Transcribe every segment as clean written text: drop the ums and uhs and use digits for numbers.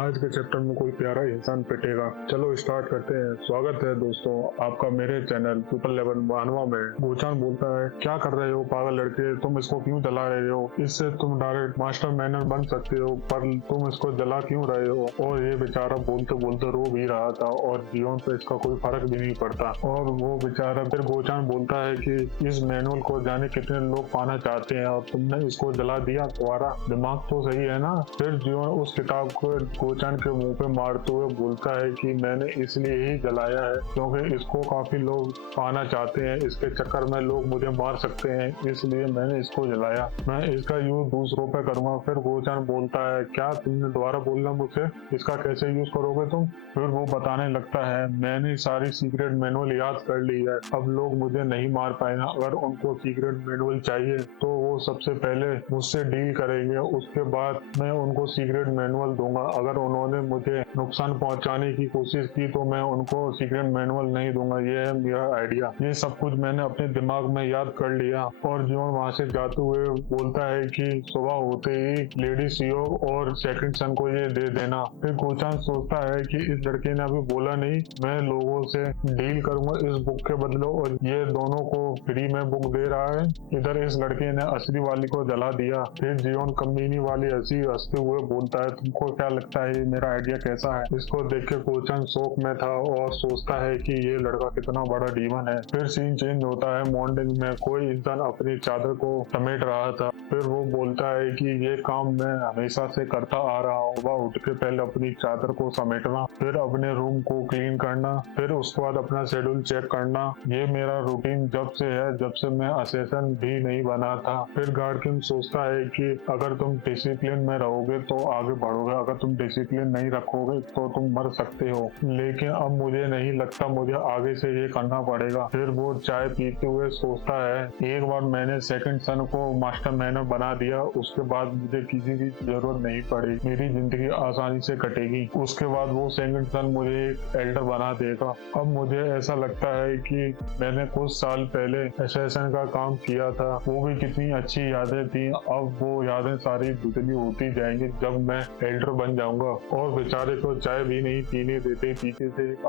आज के चैप्टर में कोई प्यारा इंसान पिटेगा। चलो स्टार्ट करते हैं। स्वागत है दोस्तों आपका मेरे चैनल सुपर लेवल मानवा में। गोचान बोलता है, क्या कर रहे हो पागल लड़के, तुम इसको क्यों जला रहे हो? इससे तुम डायरेक्ट मास्टर मैनर बन सकते हो, पर तुम इसको जला क्यों रहे हो? और ये बेचारा बोलते बोलते रो भी रहा था और जीवन पे इसका कोई फर्क भी नहीं पड़ता। और वो बेचारा फिर गोचान बोलता है कि इस मैनुअल को जाने कितने लोग पाना चाहते हैं और तुमने इसको जला दिया, तुम्हारा दिमाग तो सही है ना? फिर जीवन उस किताब को गोचान के मुंह पे मारते हुए बोलता है कि मैंने इसलिए ही जलाया है क्योंकि इसको काफी लोग पाना चाहते हैं, इसके चक्कर में लोग मुझे मार सकते हैं, इसलिए मैंने इसको जलाया। मैं इसका यूज दूसरों पे करूंगा। फिर गोचान बोलता है, क्या तुमने दोबारा बोलना मुझसे, इसका कैसे यूज करोगे तुम? फिर वो बताने लगता है, मैंने सारी सीक्रेट मैनुअल याद कर ली है, अब लोग मुझे नहीं मार पाएंगे। अगर उनको सीक्रेट मैनुअल चाहिए तो वो सबसे पहले मुझसे डील करेंगे, उसके बाद मैं उनको सीक्रेट मैनुअल दूंगा। अगर उन्होंने मुझे नुकसान पहुंचाने की कोशिश की तो मैं उनको सीक्रेट मैनुअल नहीं दूंगा। ये है मेरा आइडिया, ये सब कुछ मैंने अपने दिमाग में याद कर लिया। और जीवन वहां से जाते हुए बोलता है कि सुबह होते ही लेडी सीओ और सेकंड सन को ये दे देना। फिर गोचान सोचता है कि इस लड़के ने अभी बोला नहीं, मैं लोगों से डील करूंगा इस बुक के बदले, और ये दोनों को फ्री में बुक दे रहा है। इधर इस लड़के ने असली वाली को जला दिया। फिर जीवन कमीनी वाली हंसते हुए बोलता है, तुमको क्या लगता है मेरा आइडिया कैसा है? इसको देख के गोचान शौक में था और सोचता है कि ये लड़का कितना बड़ा डीमन है। फिर सीन चेंज होता है। मॉर्निंग में कोई इंसान अपनी चादर को समेट रहा था। फिर वो बोलता है कि ये काम मैं हमेशा से करता आ रहा हूँ, सुबह उठ के पहले अपनी चादर को समेटना, फिर अपने रूम को क्लीन करना, फिर उसके बाद अपना शेड्यूल चेक करना। ये मेरा रूटीन जब से है, जब से मैं असेसन भी नहीं बना था। फिर गार्ड किंग सोचता है कि अगर तुम डिसिप्लिन में रहोगे तो आगे बढ़ोगे, अगर तुम डिसिप्लिन नहीं रखोगे तो तुम मर सकते हो। लेकिन अब मुझे नहीं लगता, मुझे आगे से ये करना पड़ेगा। फिर वो चाय पीते हुए सोचता है, एक बार मैंने सेकंड सन को मास्टर मैनर बना दिया, उसके बाद मुझे किसी की जरूरत नहीं पड़ी, मेरी जिंदगी आसानी से कटेगी। उसके बाद वो सेकंड सन मुझे एक एल्डर बना देगा। अब मुझे ऐसा लगता है कि मैंने कुछ साल पहले एसेसन का काम किया था, वो भी कितनी अच्छी यादें थी। अब वो यादें सारी धुंधली होती जाएंगी जब मैं एल्डर बन जाऊंगा। और बेचारे को चाय भी नहीं पीने देते। पीछे से एक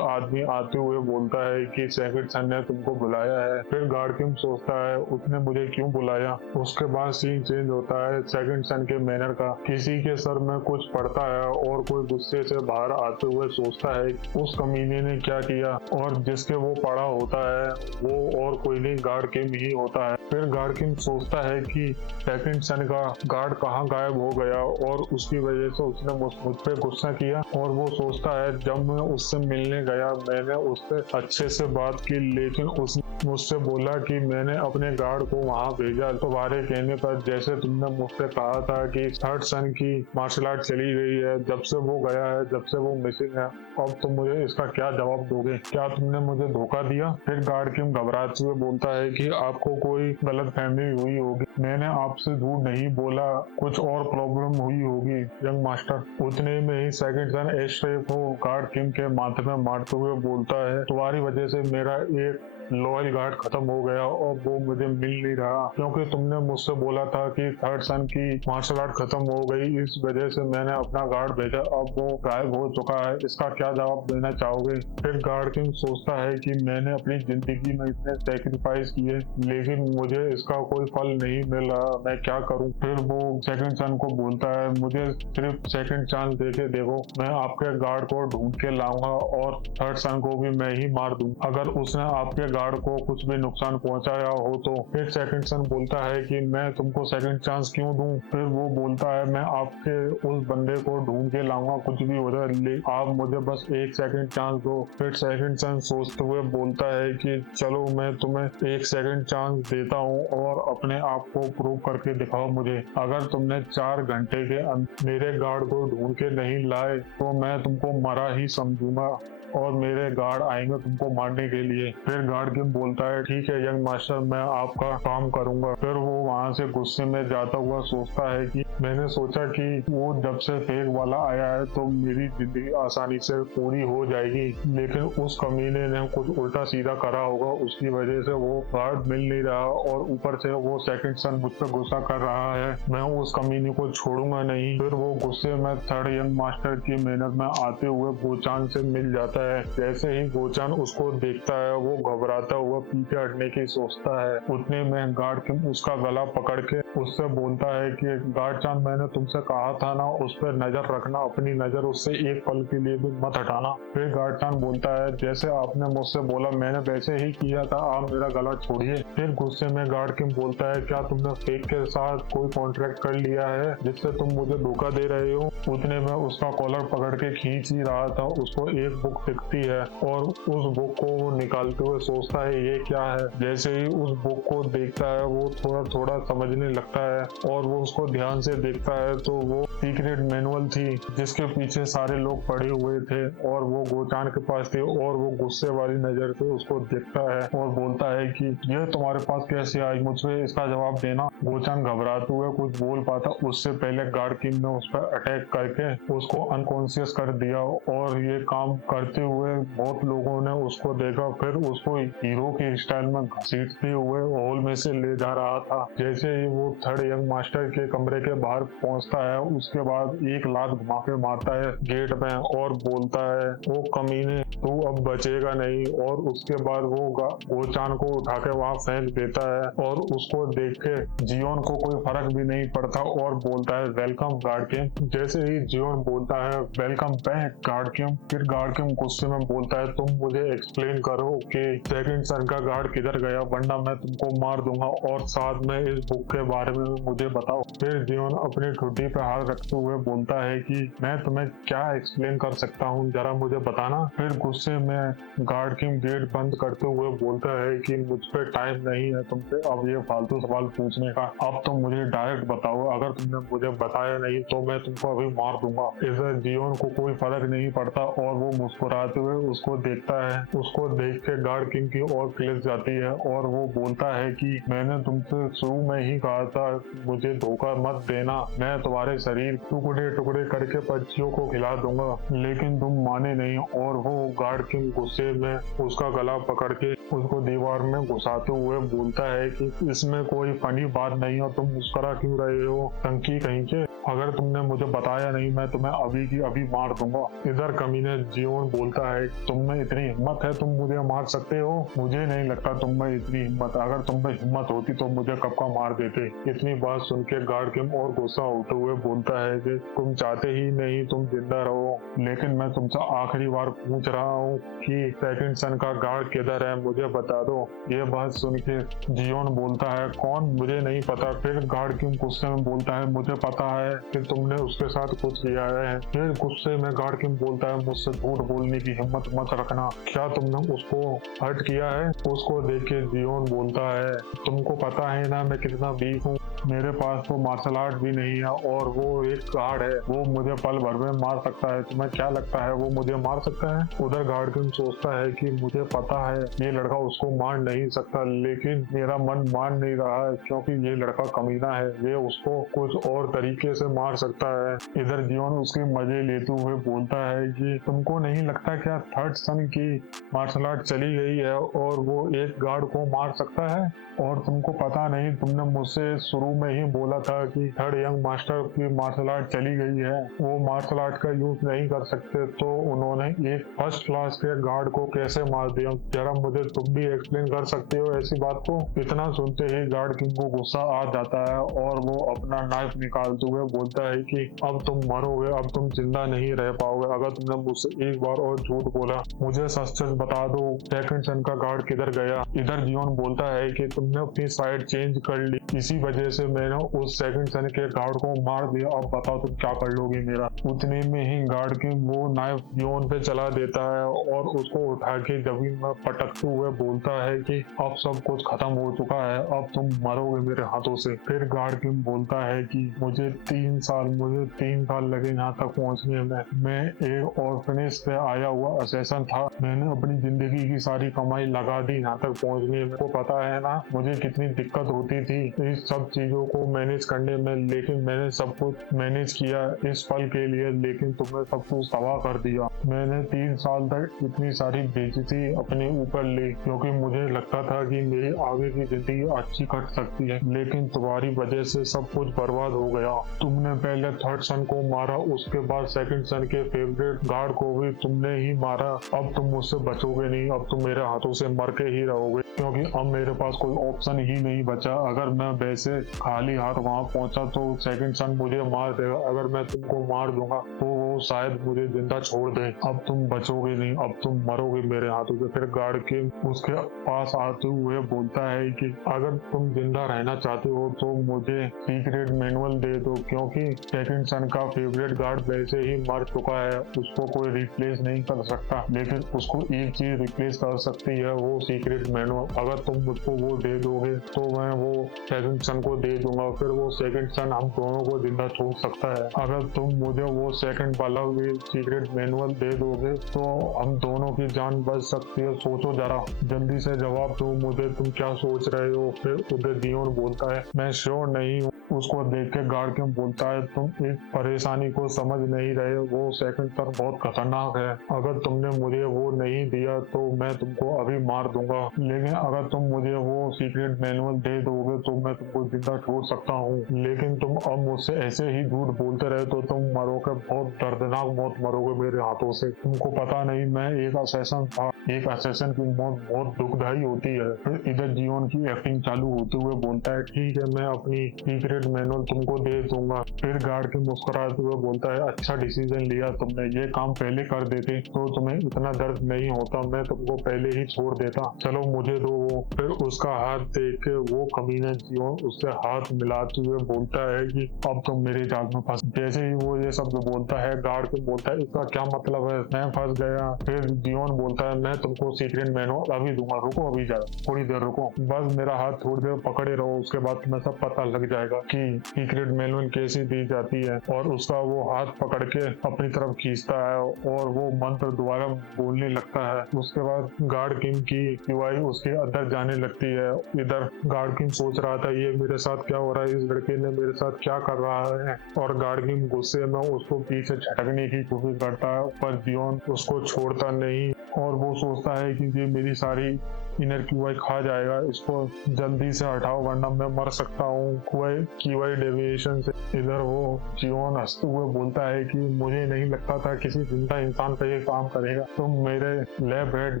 आदमी आते हुए बोलता है कि सेकंड सन ने तुमको बुलाया है। फिर गार्ड किंग सोचता है, उसने मुझे क्यों बुलाया? उसके बाद सीन चेंज होता है सेकंड सन के मैनर का। किसी के सर में कुछ पड़ता है और कोई गुस्से से बाहर आते हुए सोचता है उस कमीने ने क्या किया, और जिसके वो पड़ा होता है वो और कोई नहीं, गार्ड किंग ही होता है। फिर गार्ड किंग सोचता है कि सेकंड सन का गार्ड कहाँ गायब हो गया और उसकी वजह से उसने मुझ पे गुस्सा किया। और वो सोचता है, जब मैं उससे मिलने गया मैंने उससे अच्छे से बात की, लेकिन उसने मुझसे बोला कि मैंने अपने गार्ड को वहां भेजा तुम्हारे कहने पर, जैसे तुमने मुझसे कहा था कि थर्ड सन की मार्शल आर्ट चली गई है, जब से वो गया है, जब से वो मिसिंग है। अब तुम मुझे इसका क्या जवाब दोगे? क्या तुमने मुझे धोखा दिया? फिर गार्ड किंग घबराते हुए बोलता है कि आपको कोई गलत फहमी हुई होगी, मैंने आपसे झूठ नहीं बोला, कुछ और प्रॉब्लम हुई होगी यंग मास्टर। उतने में ही सेकंड सन एस्ट्रे को गार्ड किंग के माथे में मारते हुए बोलता है, तुम्हारी वजह से मेरा एक लॉयल गार्ड खत्म हो गया और वो मुझे मिल नहीं रहा, क्योंकि तुमने मुझसे बोला था कि थर्ड सन की मार्शल आर्ट खत्म हो गई, इस वजह से मैंने अपना गार्ड भेजा, अब वो गायब हो चुका है, इसका क्या जवाब देना चाहोगे? फिर गार्ड किंग सोचता है कि मैंने अपनी जिंदगी में इतने सेक्रीफाइस किए लेकिन मुझे इसका कोई फल नहीं मिल रहा, मैं क्या करूं? फिर वो सेकंड सन को बोलता है, मुझे सिर्फ सेकंड चांस देके देखो, मैं आपके गार्ड को ढूंढ के लाऊंगा और थर्ड सन को भी मैं ही मार दूं अगर उसने आपके गार्ड को कुछ भी नुकसान पहुंचाया हो तो। फिर सेकंड सन बोलता है कि मैं तुमको सेकंड चांस क्यों दूं? फिर वो बोलता है, मैं आपके उस बंदे को ढूंढ के लाऊंगा, कुछ भी हो जाए, आप मुझे बस एक सेकंड चांस दो। फिर सेकंड सन सोचते हुए बोलता है कि चलो मैं तुम्हें एक सेकंड चांस देता हूँ और अपने आप को प्रूव करके दिखाओ मुझे। अगर तुमने 4 घंटे के अंदर मेरे गार्ड को ढूंढ के नहीं लाए तो मैं तुमको मरा ही समझूंगा और मेरे गार्ड आएंगे तुमको मारने के लिए। फिर गार्ड गार्ड किम बोलता है ठीक है यंग मास्टर, मैं आपका काम करूंगा। फिर वो वहाँ से गुस्से में जाता हुआ सोचता है कि मैंने सोचा कि वो जब से फेक वाला आया है तो मेरी जिंदगी आसानी से पूरी हो जाएगी, लेकिन उस कमीने ने कुछ उल्टा सीधा करा होगा, उसकी वजह से वो गार्ड मिल नहीं रहा और ऊपर से वो सेकंड सन मुझ पर गुस्सा कर रहा है। मैं उस कमीने को छोड़ूंगा नहीं। फिर वो गुस्से में थर्ड यंग मास्टर की मेहनत में आते हुए गोचान से मिल जाता है। जैसे ही गोचान उसको देखता है वो घबराता हुआ पीछे हटने की सोचता है। उतने में गार्ड किम उसका गला पकड़ के उससे बोलता है कि गार्ड चांद, मैंने तुमसे कहा था ना उस पर नजर रखना, अपनी नजर उससे एक पल के लिए भी मत हटाना। फिर गार्ड चांद बोलता है जैसे आपने मुझसे बोला मैंने वैसे ही किया था, आप मेरा गला छोड़िए। फिर गुस्से में गार्ड किम बोलता है क्या तुमने फेक के साथ कोई कॉन्ट्रैक्ट कर लिया है जिससे तुम मुझे धोखा दे रहे हो। उतने में उसका कॉलर पकड़ के खींच ही रहा था, उसको एक बुक दिखती है और उस बुक को वो निकालते हुए सोचता है ये क्या है। जैसे ही उस बुक को देखता है वो थोड़ा थोड़ा समझने लगता है और वो उसको ध्यान से देखता है तो वो सीक्रेट मैनुअल थी जिसके पीछे सारे लोग पड़े हुए थे और वो गोचान के पास थे और वो गुस्से वाली नजर से उसको देखता है और बोलता है कि यह तुम्हारे पास कैसे आई, मुझे इसका जवाब देना। गोचान घबराते हुए कुछ बोल पाता उससे पहले गार्ड किम ने उस पर अटैक करके उसको अनकॉन्शियस कर दिया और ये काम करते हुए बहुत लोगों ने उसको देखा। फिर उसको हीरो के स्टाइल में घसीटते हुए हॉल में से ले जा रहा था। जैसे ही वो थर्ड यंग मास्टर के कमरे के बाहर पहुंचता है उसके बाद एक लात घुमा के मारता है गेट में और बोलता है वो कमीने तू अब बचेगा नहीं। और उसके बाद वो गोचान को उठा के वहाँ फेंक देता है और उसको देख के जियोन को कोई फर्क भी नहीं पड़ता और बोलता है वेलकम गार्ड किम। जैसे ही जियोन बोलता है वेलकम बैक गार्ड किम, फिर गार्ड किम गुस्से में बोलता है तुम मुझे एक्सप्लेन करो कि सेकंड सन का गार्ड किधर गया, वरना मैं तुमको मार दूंगा और साथ में इस बुक के बारे में मुझे बताओ। फिर जियोन अपनी ठुड्डी पे हाथ रखते हुए बोलता है कि मैं तुम्हें क्या एक्सप्लेन कर सकता हूँ, जरा मुझे बताना। फिर गुस्से में गार्ड किम गेट बंद करते हुए बोलता है कि मुझ पे टाइम नहीं है तुमसे अब ये फालतू सवाल पूछने का, अब तुम मुझे डायरेक्ट बताओ, अगर तुमने मुझे बताया नहीं तो मैं तुमको अभी मार दूंगा। इधर जियोन को कोई फर्क नहीं पड़ता और वो मुस्कुराते हुए उसको देखता है। उसको देख के गार्ड किम की ओर खिलच जाती है और वो बोलता है कि मैंने तुमसे शुरू में ही कहा था मुझे धोखा मत देना, मैं तुम्हारे शरीर टुकड़े टुकड़े करके पक्षियों को खिला दूंगा, लेकिन तुम माने नहीं। और वो गार्ड किम गुस्से में उसका गला पकड़ के उसको दीवार में घुसाते हुए बोलता है कि इसमें कोई फनी बात नहीं है, तुम मुस्कुरा क्यों रहे हो टंकी कहीं के, अगर तुमने मुझे बताया नहीं मैं तुम्हें अभी की अभी मार दूंगा। इधर कमीने जियोन बोलता है तुम में इतनी हिम्मत है तुम मुझे मार सकते हो, मुझे नहीं लगता तुम में इतनी हिम्मत, अगर तुम में हिम्मत होती तो मुझे कब का मार देते। इतनी बात सुन के गार्ड किम और गुस्सा होते हुए बोलता है कि तुम चाहते ही नहीं तुम जिंदा रहो, लेकिन मैं तुमसे आखिरी बार पूछ रहा हूँ कि सेकंड सन का गार्ड किधर है, मुझे बता दो। ये बात सुन के जियोन बोलता है कौन, मुझे नहीं पता। फिर गार्ड किम गुस्से में बोलता है मुझे पता है कि तुमने उसके साथ कुछ किया है। फिर गुस्से में गार्ड किम बोलता है मुझसे झूठ बोलने की हिम्मत मत रखना, क्या तुमने उसको हर्ट किया है। उसको देख के जियोन बोलता है तुमको पता है ना मैं कितना वीक हूँ, मेरे पास तो मार्शल आर्ट भी नहीं है और वो एक गार्ड है, वो मुझे पल भर में मार सकता है, तुम्हें क्या लगता है वो मुझे मार सकता है। उधर गार्ड किम सोचता है कि मुझे पता है ये लड़का उसको मार नहीं सकता, लेकिन मेरा मन मान नहीं रहा है क्योंकि ये लड़का कमीना है, ये उसको कुछ और तरीके से मार सकता है। इधर जियोन उसके मजे लेते हुए बोलता है कि तुमको नहीं लगता क्या थर्ड सन की मार्शल आर्ट चली गई है और वो एक गार्ड को मार सकता है, और तुमको पता नहीं तुमने मुझसे शुरू में ही बोला था कि थर्ड यंग मास्टर की मार्शल आर्ट चली गई है, वो मार्शल आर्ट का यूज नहीं कर सकते, तो उन्होंने एक फर्स्ट क्लास के गार्ड को कैसे मार दिया, जरा मुझे तुम भी एक्सप्लेन कर सकते हो ऐसी बात को। इतना सुनते ही गार्ड किंग को गुस्सा आ जाता है और वो अपना नाइफ निकालते हुए बोलता है कि अब तुम मरोगे, अब तुम जिंदा नहीं रह पाओगे, अगर तुमने मुझसे एक बार और झूठ बोला, मुझे सच सच बता दो सेकंड सन का गार्ड किधर गया। इधर जियोन बोलता है कि तुमने अपनी साइड चेंज कर ली इसी वजह से मैंने उस सेकंड सन के गार्ड को मार दिया। अब बताओ तुम क्या कर लोगे मेरा। उतने में ही गार्ड की वो नाइफ जियोन पे चला देता है और उसको उठा के जमीन में पटकते हुए बोलता है कि अब सब कुछ खत्म हो चुका है, अब तुम मरोगे मेरे हाथों से। फिर गार्ड किम बोलता है कि मुझे 3 साल लगे यहाँ तक पहुँचने में। मैं एक ऑर्फनेज से आया हुआ असैसन था। मैंने अपनी जिंदगी की सारी कमाई लगा दी यहाँ तक पहुँचने में। को पता है ना मुझे कितनी दिक्कत होती थी इस सब चीजों को मैनेज करने में, लेकिन मैंने सब कुछ मैनेज किया इस पल के लिए, लेकिन तुमने सब कुछ तबाह कर दिया। मैंने 3 साल तक इतनी सारी बेइज्जती अपने ऊपर ली क्योंकि मुझे लगता था कि मेरी आगे की जिंदगी अच्छी कट सकती है, लेकिन तुम्हारी वजह से सब कुछ बर्बाद हो गया। तुमने पहले थर्ड सन को मारा, उसके बाद सेकंड सन के फेवरेट गार्ड को भी तुमने ही मारा। अब तुम मुझसे बचोगे नहीं, अब तुम मेरे हाथों से मर के ही रहोगे क्योंकि अब मेरे पास कोई ऑप्शन ही नहीं बचा। अगर मैं वैसे खाली हाथ वहां पहुंचा तो सेकंड सन मुझे मार देगा। अगर मैं तुमको मार दूंगा तो वो शायद मुझे जिंदा छोड़ दे। अब तुम बचोगे नहीं, अब तुम मरोगे मेरे हाथों से। फिर गार्ड के उसके पास आते हुए बोलता है कि अगर तुम जिंदा रहना चाहते हो तो मुझे सीक्रेट मैनुअल दे दो, क्योंकि सेकंड सन का फेवरेट गार्ड वैसे ही मर चुका है, उसको कोई रिप्लेस नहीं कर सकता। लेकिन उसको एक चीज रिप्लेस कर सकती है, वो सीक्रेट मैनुअल। अगर तुम मुझको वो दे दोगे तो मैं वो सेकंड सन को दे दूंगा, फिर वो सेकंड सन हम दोनों को जिंदा छोड़ सकता है। अगर तुम मुझे वो सेकंड वाला भी सीक्रेट मैनुअल दे दोगे तो हम दोनों की जान बच सकती है। सोचो जरा, जल्दी से जवाब दो मुझे, तुम क्या सोच रहे हो। फिर उधर जियोन बोलता है मैं श्योर नहीं हूँ। उसको देख के गार्ड क्यों बोलता है तुम इस परेशानी को समझ नहीं रहे, वो सेकंड सन बहुत खतरनाक है। अगर तुमने मुझे वो नहीं दिया तो मैं तुमको अभी मार दूंगा, लेकिन अगर तुम मुझे वो सीक्रेट मैनुअल दे दोगे तो मैं तुमको जिंदा छोड़ सकता हूँ। लेकिन तुम अब मुझसे ऐसे ही झूठ बोलते रहे तो तुम मरोगे, बहुत दर्दनाक मौत मरोगे मेरे हाथों से। तुमको पता नहीं मैं एक असैसन था, एक असैसन की मौत बहुत दुखदायी होती है। फिर इधर जियोन की एक्टिंग चालू होते हुए बोलता है ठीक है मैं अपनी सीक्रेट मैनुअल तुमको दे दूंगा। फिर गार्ड के मुस्कुराते हुए बोलता है अच्छा डिसीजन लिया तुमने, ये काम पहले कर देते तो तुम्हें इतना दर्द नहीं होता, मैं तुमको पहले ही छोड़ देता। चलो मुझे दो वो। फिर उसका हाथ देख के वो कमीना जियोन उससे हाथ मिलाते हुए बोलता है कि अब तुम मेरे जाल में फंस। जैसे ही वो ये शब्द बोलता है गार्ड को बोलता है इसका क्या मतलब है, मैं फंस गया। फिर जियोन बोलता है मैं तुमको सीक्रेट मैनुअल अभी दूंगा, रुको अभी जरा थोड़ी देर रुको, बस मेरा हाथ थोड़ी देर पकड़े रहो, उसके बाद तुम्हें सब पता लग जाएगा कि सीक्रेट मैनुअल कैसे दी जाती है। और उसका वो हाथ पकड़ के अपनी तरफ खींचता है और वो मंत्र दोबारा बोलने लगता है। उसके बाद गार्ड किम की युवाई उसके अंदर जाने लगती है। इधर गार्ड किम सोच रहा था ये मेरे साथ क्या हो रहा है, इस लड़के ने मेरे साथ क्या कर रहा है। और गार्ड किम गुस्से में उसको पीछे झटकने की कोशिश करता है, पर जियोन उसको छोड़ता नहीं और वो सोचता है कि ये मेरी सारी इनर क्यूआई खा जाएगा, इसको जल्दी से हटाओ वरना मैं मर सकता हूँ क्यूआई डेविएशन से। इधर वो जियोन हंसते हुए बोलता है कि मुझे नहीं लगता था किसी जिंदा इंसान पे ये काम करेगा, तुम मेरे लैब हेड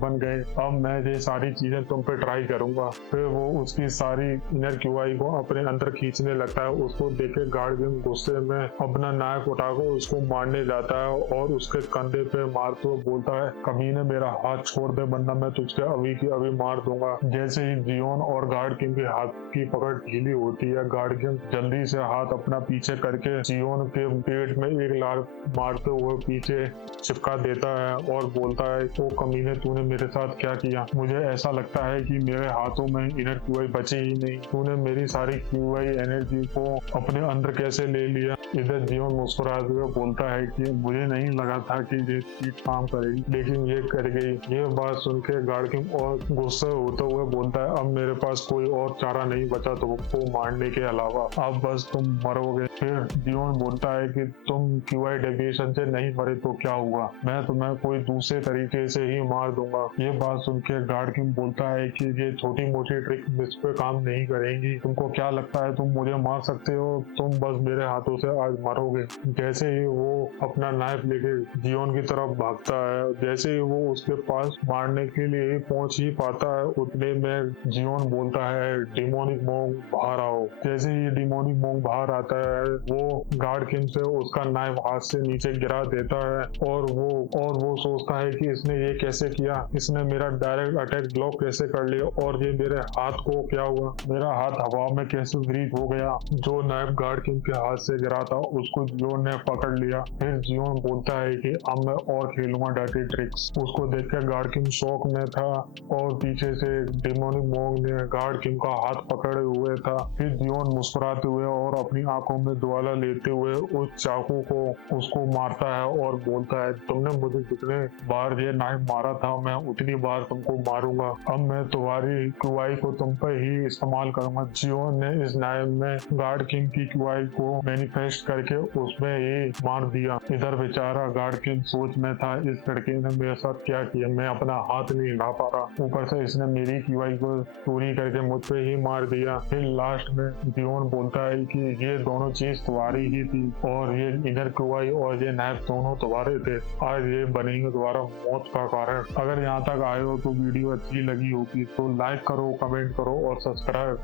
बन गए, अब मैं ये सारी चीजें तुम पे ट्राई करूंगा। फिर वो उसकी सारी इनर क्यूआई को अपने अंदर खींचने लगता है। उसको देख के गार्ड गुस्से में अपना नाइफ उठाकर उसको मारने जाता है और उसके कंधे पे मारते हुए बोलता है कमीने मेरा हाथ छोड़ दे वरना मैं तुझे अभी की अभी मार दूंगा। जैसे ही जियोन और गार्ड किम के हाथ की पकड़ ढीली होती है, गार्ड किम जल्दी से हाथ अपना पीछे करके जियोन के पेट में एक लात मारते हुए पीछे चिपका देता है और बोलता है ओ कमीने तूने मेरे साथ क्या किया, मुझे ऐसा लगता है कि मेरे हाथों में इनर क्यूआई बची ही नहीं, तूने मेरी सारी क्यूआई एनर्जी को अपने अंदर कैसे ले लिया। इधर जियोन मुस्कुराते हुए बोलता है कि मुझे नहीं लगा था कि ये चीज काम करेगी लेकिन ये कर गई। ये बात सुन के गार्ड किम और गुस्से होते हुए बोलता है अब मेरे पास कोई और चारा नहीं बचा तुमको मारने के अलावा, अब बस तुम मरोगे। फिर जियोन बोलता है कि तुम क्यूआई डेविएशन से नहीं मरे तो क्या हुआ, मैं तुम्हें कोई दूसरे तरीके से ही मार दूंगा। ये बात सुन के गार्ड किम बोलता है कि ये छोटी मोटी ट्रिक मुझ पे काम नहीं करेंगी, तुमको क्या लगता है तुम मुझे मार सकते हो, तुम बस मेरे हाथों से आज मरोगे। जैसे ही वो अपना नाइफ लेके जियोन की तरफ भागता है, जैसे ही वो उसके पास मारने के लिए पहुंच ही पाता जाता है उतने में जियोन बोलता है डेमोनिक मोंग बाहर आओ। जैसे ही डेमोनिक मोंग बाहर आता है वो गार्ड किंग से उसका नाइफ हाथ से नीचे गिरा देता है और वो सोचता है कि इसने ये कैसे किया, इसने मेरा डायरेक्ट अटैक ब्लॉक कैसे कर लिया और ये मेरे हाथ को क्या हुआ, मेरा हाथ हवा में कैसे ब्रीथ हो गया। जो नाइफ गार्ड किंग के हाथ से गिरा था उसको जियोन ने पकड़ लिया। फिर जियोन बोलता है कि अब मैं और खेलूंगा डर्टी ट्रिक्स। उसको देखकर गार्ड किंग शॉक में था और पीछे से डेमोनिक मोंग ने गार्ड किंग का हाथ पकड़े हुए था। फिर जियोन मुस्कुराते हुए और अपनी आंखों में ज्वाला लेते हुए उस चाकू को उसको मारता है और बोलता है तुमने मुझे जितने बार ये नाइफ मारा था मैं उतनी बार तुमको मारूंगा। अब मैं तुम्हारी क्यूआई को तुम पर ही इस्तेमाल करूंगा। जियोन ने इस नाइफ में गार्ड किंग की क्यूआई को मैनिफेस्ट करके उसमें ही मार दिया। इधर बेचारा गार्ड किंग सोच में था इस लड़के ने मेरे साथ क्या किया, मैं अपना हाथ नहीं हिला पा रहा, ऊपर से इसने मेरी क्यूआई को चोरी करके मुझ पे ही मार दिया। फिर लास्ट में जियोन बोलता है कि ये दोनों चीज तुम्हारी ही थी और ये इनर क्यूआई और ये नाइफ दोनों तुम्हारे थे, आज ये बनेंगे तुम्हारा मौत का कारण। अगर यहाँ तक आए हो तो वीडियो अच्छी लगी होगी तो लाइक करो, कमेंट करो और सब्सक्राइब